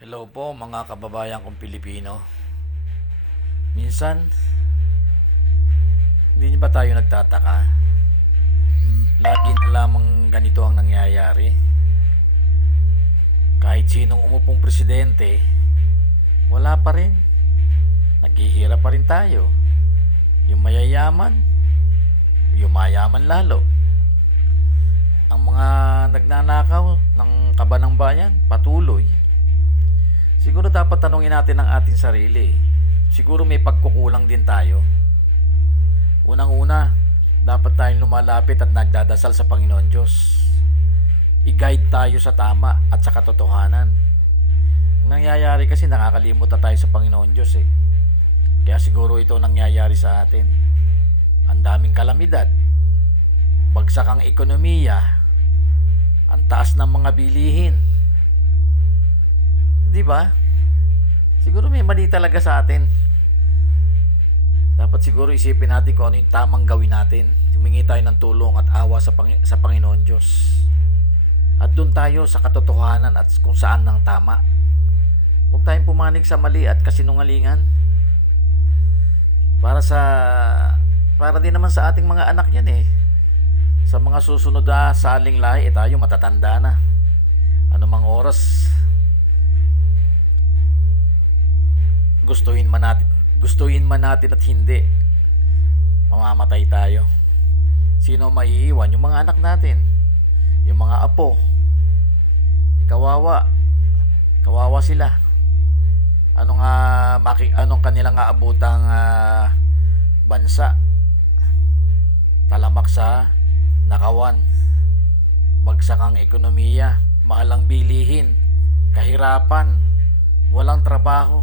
Hello po mga kababayan kong Pilipino. Minsan, hindi niyo ba tayo nagtataka? Lagi na lamang ganito ang nangyayari. Kahit sinong umupong presidente, wala pa rin. Naghihirap pa rin tayo. Yung mayayaman, yumayaman lalo. Ang mga nagnanakaw ng kaban ng bayan, patuloy. Siguro dapat tanungin natin ang ating sarili. Siguro may pagkukulang din tayo. Unang-una, dapat tayong lumalapit at nagdadasal sa Panginoon Diyos. I-guide tayo sa tama at sa katotohanan. Ang nangyayari kasi nakakalimot na tayo sa Panginoon Diyos eh. Kaya siguro ito nangyayari sa atin. Ang daming kalamidad, bagsak ang ekonomiya, ang taas ng mga bilihin. Di ba? Siguro may mali talaga sa atin. Dapat siguro isipin natin kung ano yung tamang gawin natin. Humingi tayo ng tulong at awa sa Panginoon Diyos. At doon tayo sa katotohanan at kung saan ng tama. Huwag tayong pumanig sa mali at kasinungalingan. Para din naman sa ating mga anak yan eh. Sa mga susunod na saling lahi, tayo matatanda na. Anumang oras, gustuhin man natin at hindi, mamamatay tayo. Sino maiiwan? Yung mga anak natin, yung mga apo. Kawawa sila. Anong kanilang aabutang bansa? Talamak sa nakawan, bagsak ang ekonomiya, mahal ang bilihin, kahirapan, walang trabaho.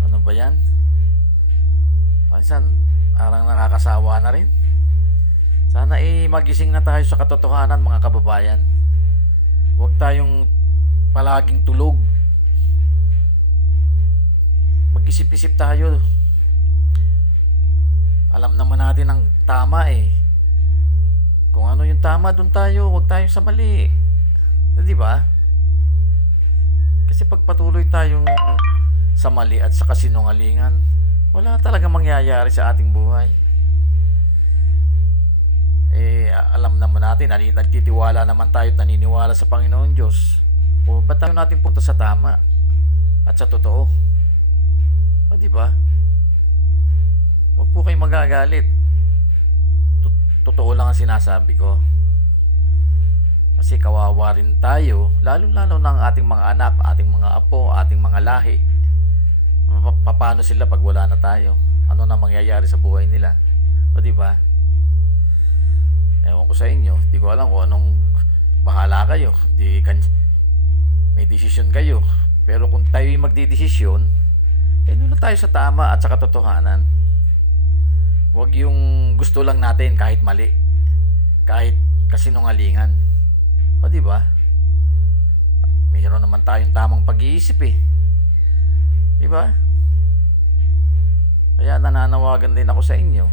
Ano ba yan? Minsan, parang nakakasawa na rin. Sana magising na tayo sa katotohanan, mga kababayan. Huwag tayong palaging tulog. Mag-isip-isip tayo. Alam naman natin ang tama eh. Kung ano yung tama, dun tayo. Huwag tayong sa mali. Di ba? Kasi pag patuloy tayong sa mali at sa kasinungalingan, wala talagang mangyayari sa ating buhay. Alam naman natin, nagtitiwala naman tayo at naniniwala sa Panginoon Diyos. O ba't tayo natin punta sa tama at sa totoo? O di ba? Huwag po kayong magagalit. Totoo lang ang sinasabi ko. Kasi kawawa rin tayo, lalo-lalo ng ating mga anak, ating mga apo, ating mga lahi. Paano sila pag wala na tayo? Ano na mangyayari sa buhay nila? O di ba? Ewan ko sa inyo, di ko alam kung anong bahala kayo. May desisyon kayo. Pero kung tayo yung magdidesisyon, doon na tayo sa tama at sa katotohanan. Huwag yung gusto lang natin kahit mali, kahit kasinungalingan. O di ba? Mayroon naman tayong tamang pag-iisip eh. Di ba? Kaya nananawagan din ako sa inyo.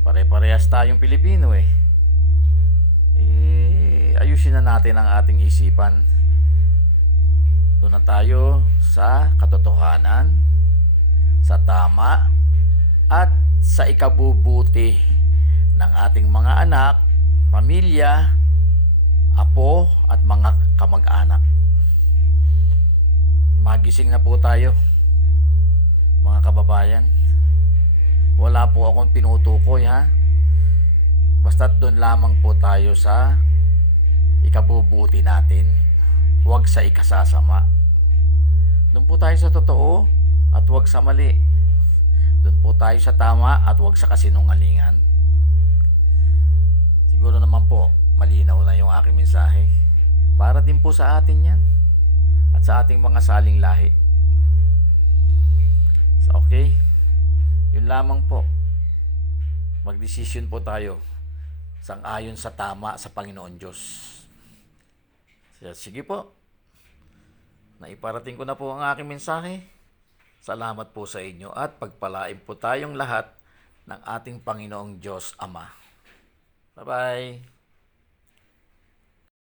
Pare-parehas tayong Pilipino eh. Ayusin na natin ang ating isipan. Doon na tayo sa katotohanan, sa tama, at sa ikabubuti ng ating mga anak, pamilya, apo, at mga kamag-anak. Magising na po tayo, mga kababayan. Wala po akong tinutukoy ha. Basta't doon lamang po tayo sa ikabubuti natin. Huwag sa ikasasama. Doon po tayo sa totoo at huwag sa mali. Doon po tayo sa tama at huwag sa kasinungalingan. Siguro naman po, malinaw na yung aking mensahe. Para din po sa atin yan. At sa ating mga saling lahi. So, okay? Yun lamang po. Magdesisyon po tayo sang-ayon sa tama sa Panginoon Diyos. Sige po. Naiparating ko na po ang aking mensahe. Salamat po sa inyo at pagpalain po tayong lahat ng ating Panginoong Diyos Ama. Bye-bye.